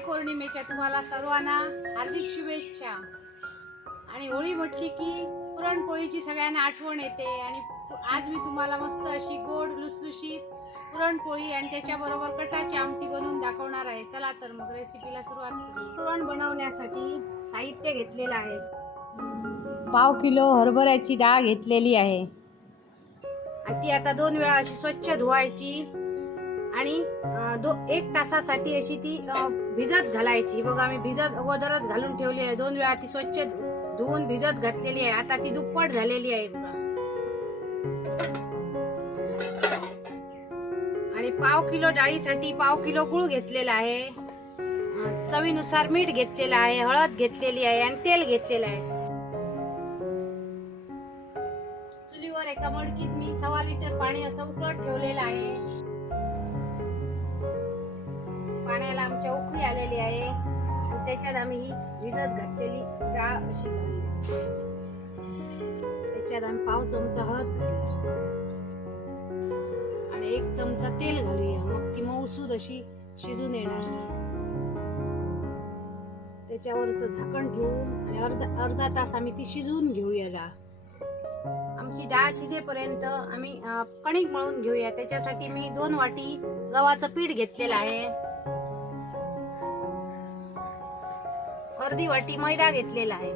पौर्णिमेच्या तुम्हाला सर्वांना हार्दिक शुभेच्छा. आणि होळी म्हटली की पुरणपोळीची सगळ्यांना आठवण येते. आणि आज मी तुम्हाला मस्त अशी गोड लुसलुशीत पुरणपोळी आणि त्याच्याबरोबर कटाची आमटी बनवून दाखवणार आहे. चला तर मग रेसिपीला सुरुवात पुरण बनवण्यासाठी साहित्य घेतलेलं आहे. पाव किलो हरभऱ्याची डाळ घेतलेली आहे. आणि ती आता दोन वेळा अशी स्वच्छ धुवायची. आणि दो एक तासासाठी अशी ती भिजत घालायची. बघा आम्ही भिजत अगोदरच घालून ठेवली आहे. दोन वेळा ती स्वच्छ धुवून भिजत घातलेली आहे. आता ती दुप्पट झालेली आहे. बघा आणि पाव किलो डाळीसाठी पाव किलो गुळ घेतलेला आहे. चवीनुसार मीठ घेतलेलं आहे हळद घेतलेली आहे आणि तेल घेतलेलं आहे. चुलीवर एका मडकीत मी सव्वा लिटर पाणी असं उकळत ठेवलेलं आहे. पाण्याला आमच्या उकळी आलेली आहे. आणि त्याच्यात आम्ही ही भिजत घातलेली डाळ अशी त्याच्यात आम्ही पाव चमचा हळद घालूया आणि एक चमचा तेल घालूया. मग ती मऊसूद अशी शिजून येणार. त्याच्यावरचं झाकण ठेवून आणि अर्धा अर्धा तास आम्ही ती शिजवून घेऊया डाळ. आमची डाळ शिजेपर्यंत आम्ही कणिक मळून घेऊया. त्याच्यासाठी मी दोन वाटी गव्हाचं पीठ घेतलेलं आहे. अर्धी वाटी मैदा घेतलेला आहे.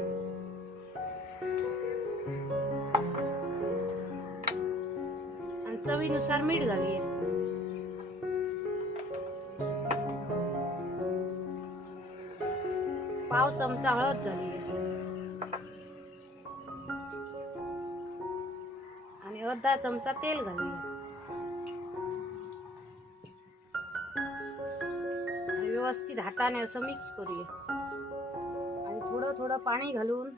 आणि चवीनुसार मीठ घालूया. पाव चमचा हळद घालूया. आणि अर्धा चमचा तेल घालूया. व्यवस्थित हाताने असं मिक्स करूया. थोडं थोडं पाणी घालून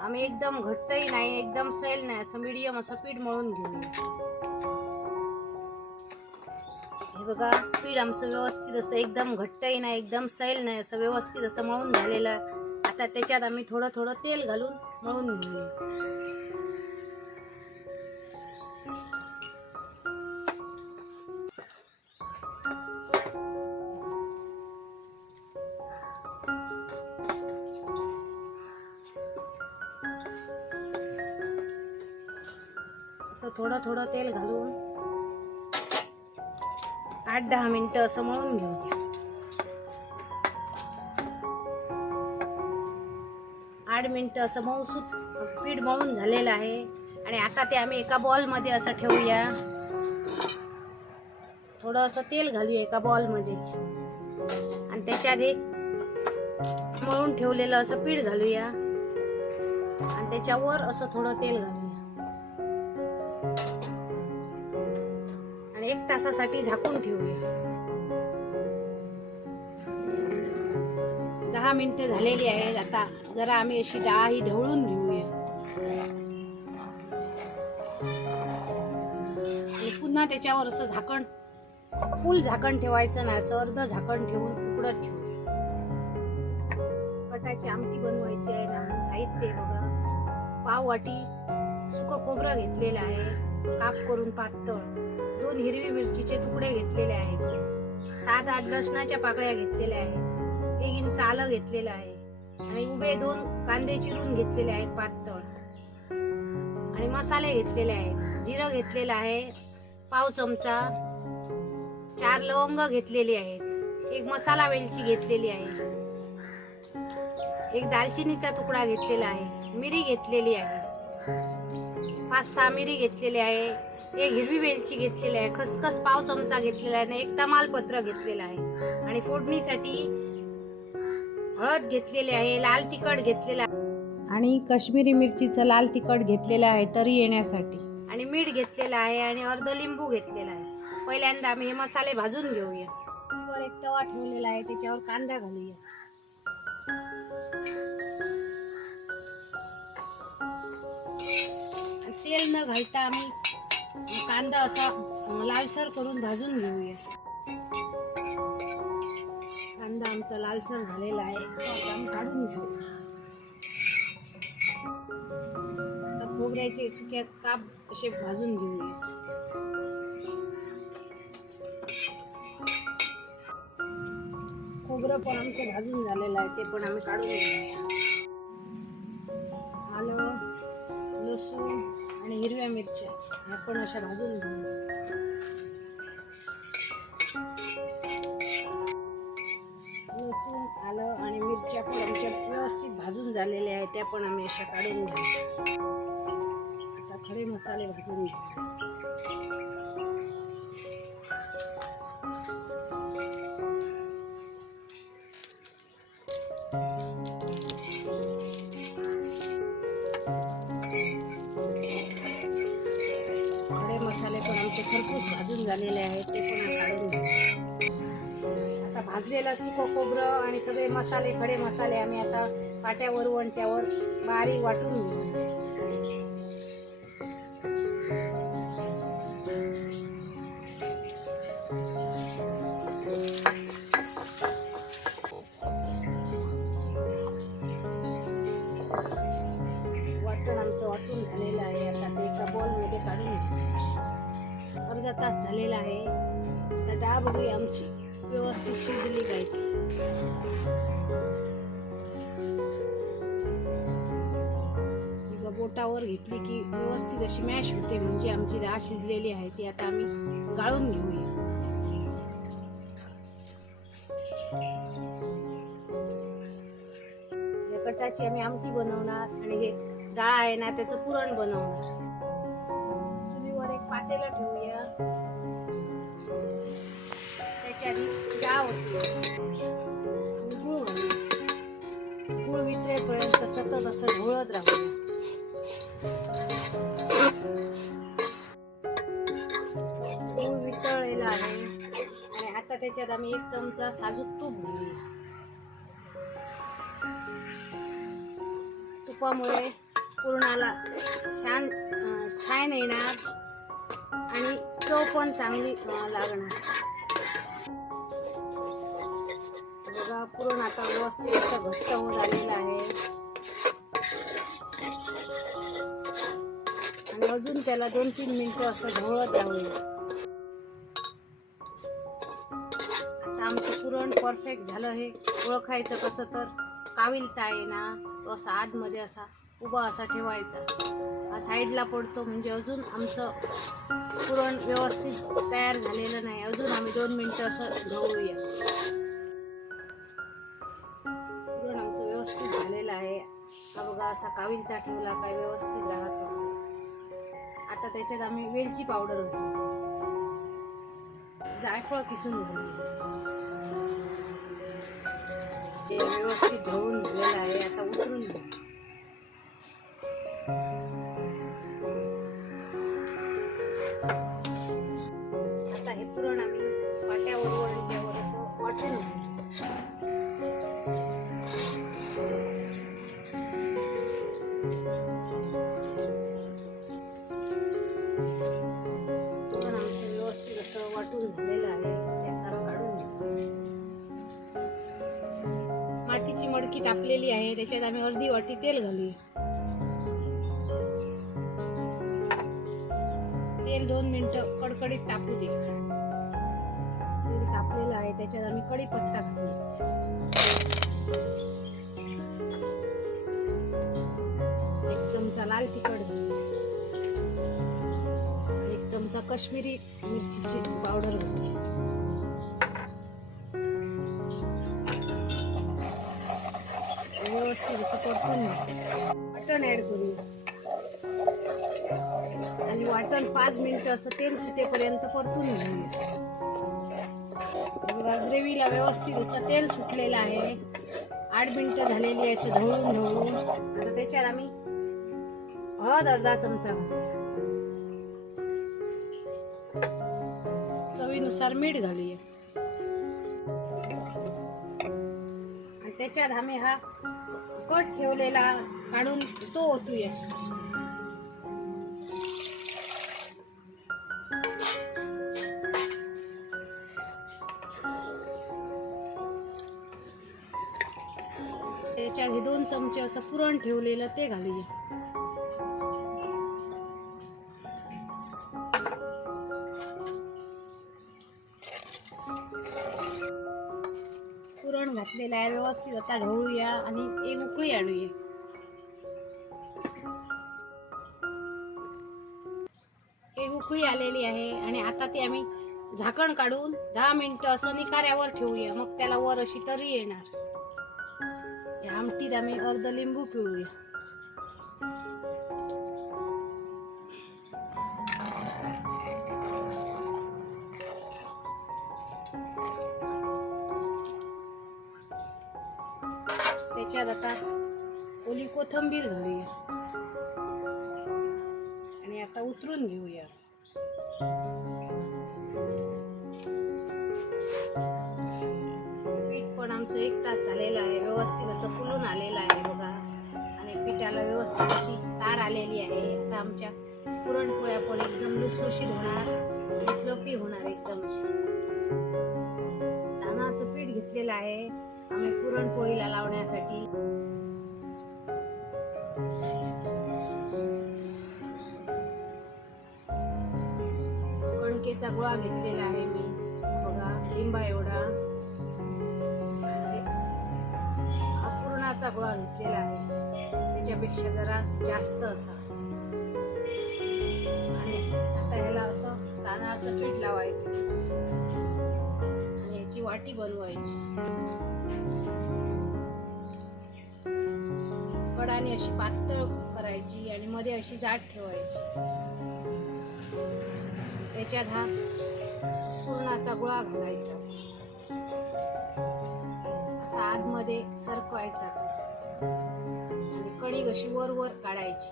आम्ही एकदम घट्टही नाही एकदम सैल नाही असं मीडियम असं पीठ मळून घेऊया हे बघा पीठ आमचं व्यवस्थित असं एकदम घट्टही नाही एकदम सैल नाही असं व्यवस्थित असं मळून झालेलं आहे. आता त्याच्यात आम्ही थोडं थोडं तेल घालून मळून घेऊया असं थोडं थोडं तेल घालून आठ दहा मिनटं असं मळून घेऊया आठ मिनटं असं मऊसूत पीठ मळून झालेलं आहे. आणि आता ते आम्ही एका बॉलमध्ये असं ठेवूया. थोडं असं तेल घालूया एका बॉलमध्ये. आणि त्याच्यात एक मळून ठेवलेलं असं पीठ घालूया. आणि त्याच्यावर असं थोडं तेल घालूया. आणि एक तासासाठी झाकून ठेवूया. दहा मिनिटं झालेली आहेत. आता जरा आम्ही अशी डाळ ही ढवळून घेऊया. आणि पुन्हा त्याच्यावर असं झाकण फुल झाकण ठेवायचं नाही असं अर्ध झाकण ठेवून उकडत ठेवूया. कटाची आमटी बनवायची आहे ना साहित्य बघा. पाव वाटी सुकं खोबरं घेतलेलं आहे काप करून पातळ. दोन हिरवी मिरचीचे तुकडे घेतलेले आहेत. सात आठ लसणाच्या पाकळ्या घेतलेल्या आहेत. एक इंच आलं घेतलेलं आहे. आणि उभे दोन कांदे चिरून घेतलेले आहेत पातळ. आणि मसाले घेतलेले आहेत. जिरं घेतलेलं आहे. पाव चमचा. चार लवंग घेतलेली आहेत. एक मसाला वेलची घेतलेली आहे. एक दालचिनीचा तुकडा घेतलेला आहे. मिरी घेतलेली आहे. पाच सहा मिरी घेतलेली आहे. एक हिरवी वेलची घेतलेली आहे खसखस पाव चमचा घेतलेला आहे आणि एक तमालपत्र घेतलेलं आहे. आणि फोडणीसाठी हळद घेतलेली आहे लाल तिखट घेतलेला आणि काश्मीरी मिरचीचं लाल तिखट घेतलेलं आहे तरी येण्यासाठी. आणि मीठ घेतलेलं आहे आणि अर्ध लिंबू घेतलेला आहे. पहिल्यांदा आम्ही हे मसाले भाजून घेऊया. चुलीवर एक तवा ठेवलेला आहे त्याच्यावर कांदा घालूया. तेल न घालता आम्ही कांदा असा लालसर करून भाजून घेऊया. कांदा आमचा लालसर झालेला आहे. तो आम्ही काढून घेऊ. आता खोबऱ्याचे सुक्या काप असे भाजून घेऊया. खोबरं पण आमचं भाजून झालेलं आहे ते पण आम्ही काढून घेऊया. आलं लसूण आणि हिरव्या मिरच्या. ह्या पण अशा भाजून घेऊ. लसूण आलं आणि मिरच्या पण आमच्या व्यवस्थित भाजून झालेल्या आहेत त्या पण आम्ही अशा काढून घेऊ. आता खडे मसाले भाजून घेऊ. पण आमचे खरपूस भाजून झालेले आहेत ते पण काढून आता भाजलेलं सुकं खोबरं आणि सगळे मसाले खडे मसाले आम्ही आता पाट्यावर वंट्यावर बारीक वाटून घेऊ. अर्धा तास झालेला आहे. आता डाळ बघूया आमची. व्यवस्थित शिजली काय ती बोटावर घेतली की व्यवस्थित अशी मॅश होते. म्हणजे आमची डाळ शिजलेली आहे. ती आता आम्ही गाळून घेऊया. या कटाची आम्ही आमटी बनवणार आणि हे डाळ आहे ना त्याचं पुरण बनवणार. पातेला ठेवूया. त्याच्या आधी डाळ गुळ. गुळ वितळेपर्यंत सतत असं ढोळत राहूया गुळ वितळलेला आहे. आणि आता त्याच्यात आम्ही एक चमचा साजूक तूप घेऊया तुपामुळे पुरणाला छान छान येणार. चव पण चांगली लागणार. बघा पुरण आता व्यवस्थित असं घट्ट होऊन आलेलं आहे. आणि अजून त्याला दोन तीन मिनिटं असं ढवळत राहूया. आमचं पुरण परफेक्ट झालं हे. ओळखायचं कसं तर काविलता आहे ना तो असा आतमध्ये असा उभा असा ठेवायचा. साईडला पडतो. म्हणजे अजून आमचं पुरण व्यवस्थित तयार झालेलं नाही. अजून आम्ही दोन मिनटं असं ढवळूया पुरण आमचं व्यवस्थित झालेलं आहे. हा बघा असा काविलता ठेवला काय व्यवस्थित राहतो आता त्याच्यात आम्ही वेलची पावडर घालू. जायफळ किसून घालू. ते व्यवस्थित ढवळून झालेलं आहे. आता उतरून घ्या तापलेली आहे. त्याच्यात आम्ही अर्धी वाटी तेल घालूया. तेल दोन मिनटं कडकडीत तापू दे. तेल तापलेलं आहे. त्याच्यात आम्ही कढीपत्ता घालूया. एक चमचा लाल तिखट एक चमचा कश्मीरी मिरचीची पावडर घालू परतून घेऊ. वाटण ऍड करू. आणि वाटण पाच मिनटं असं तेल सुटेपर्यंत परतून घेऊया. बघा ग्रेव्हीला व्यवस्थित असं तेल सुटलेलं आहे. आठ मिनिटं झालेली आहे असं ढवळून ढवळून. आता त्याच्यात आम्ही हळद अर्धा चमचा चवीनुसार मीठ घालूया. आणि त्याच्यात आम्ही हा कट ठेवलेला काढून तो ओतूया. त्याच्यात हे दोन चमचे असं पुरण ठेवलेलं ते घालूया. व्यवस्थित आता ढवळूया आणि एक उकळी आणूया. एक उकळी आलेली आहे आणि आता ती आम्ही झाकण काढून दहा मिनिटं असं निकाऱ्यावर ठेवूया. मग त्याला वर अशी तरी येणार. या आमटीत आम्ही अर्ध लिंबू पिळूया. व्यवस्थित असं फुलून आलेलं आहे बघा. आणि पिठाला व्यवस्थित अशी तार आलेली आहे. आता आमच्या पुरणपोळ्या पण एकदम लुसलुशीत होणार. आणि होणार एकदम अशी. तानाचं पीठ घेतलेलं आहे. आम्ही पुरणपोळीला लावण्यासाठी. कणकेचा गोळा घेतलेला आहे मी. बघा लिंबा एवढा हा गोळा घेतलेला आहे. त्याच्यापेक्षा जरा जास्त असा. आणि आता ह्याला असं तांदळाचं पीठ लावायचं. आणि याची वाटी बनवायची. कडाने अशी पातळ करायची आणि मध्ये अशी जाड ठेवायची. त्याच्यात हा पुरणाचा गोळा घालायचा असा. असा आतमध्ये सरकवायचा तो. आणि कणिक कशी वर वर काढायची.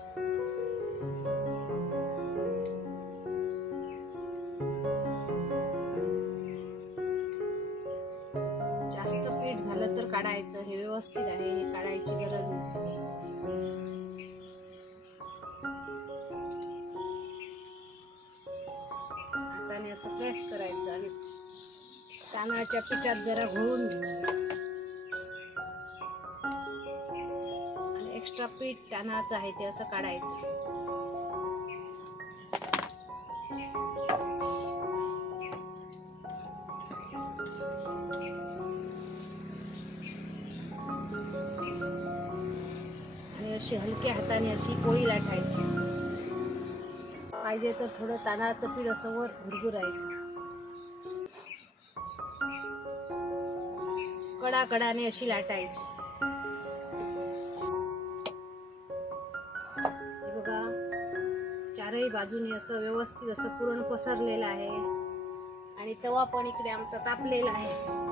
जास्त पीठ झालं तर काढायचं. हे व्यवस्थित आहे. हे काढायची गरज नाही. हाताने असं प्रेस करायचं आणि तांदळाच्या पिठात जरा घोळून घ्यायचं. पीठ तांदळाचं आहे ते असं काढायचं. आणि अशी हलक्या हाताने अशी पोळी लाटायची. पाहिजे तर थोडं तांदळाचं पीठ असं वर भुरभुरायचं कडा कडाने अशी लाटायची. बाजूने असं व्यवस्थित असं पुरण पसरलेलं आहे. आणि तवा पण इकडे आमचा तापलेला आहे.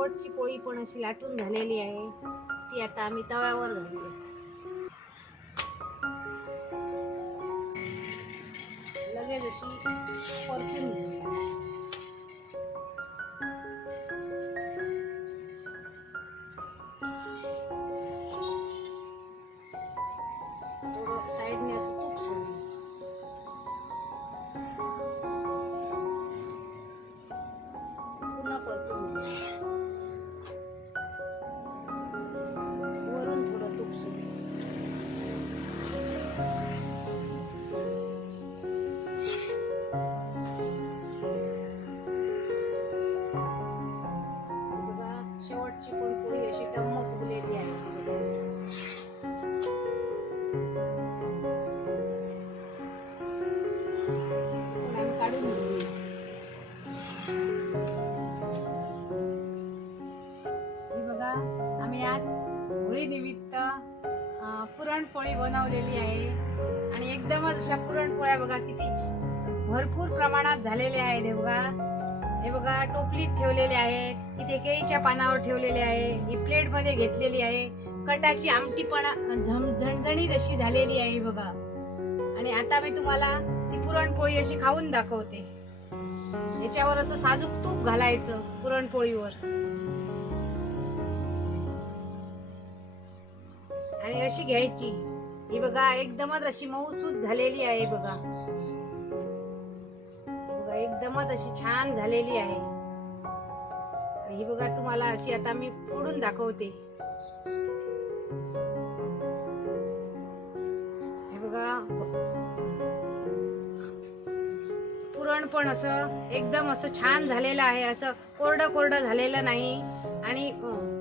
शेवटची पोळी पण अशी लाटून झालेली आहे. ती आता आम्ही तव्यावर घालूया. लगेच अशी परतून पुरणपोळ्या बघा किती भरपूर प्रमाणात झालेल्या आहेत हे बघा. हे बघा टोपलीत ठेवलेले आहेत इथे केळीच्या पानावर ठेवलेले आहे ही प्लेटमध्ये घेतलेली आहे. कटाची आमटी पण झम झणझणीत अशी झालेली आहे बघा. आणि आता मी तुम्हाला ती पुरणपोळी अशी खाऊन दाखवते. याच्यावर असं साजूक तूप घालायचं पुरणपोळीवर. आणि अशी घ्यायची. ही बघा एकदमच अशी मऊसूत झालेली आहे बघा. बघा एकदमच अशी छान झालेली आहे. आणि ही बघा तुम्हाला अशी आता मी फोडून दाखवते. हे बघा पुरण पण असं एकदम असं छान झालेलं आहे असं कोरडं कोरडं झालेलं नाही. आणि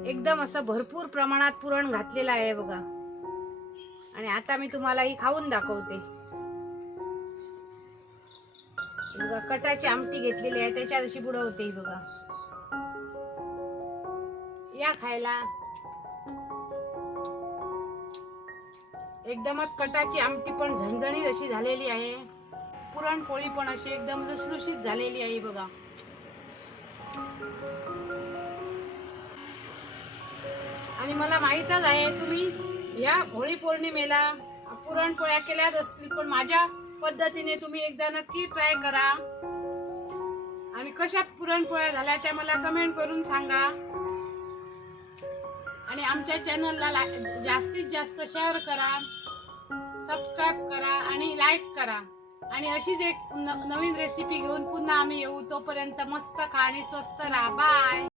एकदम असं भरपूर प्रमाणात पुरण घातलेलं आहे बघा. आणि आता मी तुम्हाला ही खाऊन दाखवते. बघा कटाची आमटी घेतलेली आहे त्याच्यात अशी बुडवते ही बघा. या खायला. एकदमच कटाची आमटी पण झणझणीत अशी झालेली आहे. पुरणपोळी पण अशी एकदम लुसलुशीत झालेली आहे बघा. आणि मला माहीतच आहे तुम्ही या होळी पौर्णिमेला पुरणपोळ्या केल्याच असतील पण माझ्या पद्धतीने तुम्ही एकदा नक्की ट्राय करा. आणि कशा पुरणपोळ्या झाल्या त्या मला कमेंट करून सांगा. आणि आमच्या चॅनलला जास्तीत जास्त शेअर करा सबस्क्राईब करा आणि लाईक करा. आणि अशीच एक न- नवीन रेसिपी घेऊन पुन्हा आम्ही येऊ. तोपर्यंत मस्त खा आणि स्वस्त राहा. बाय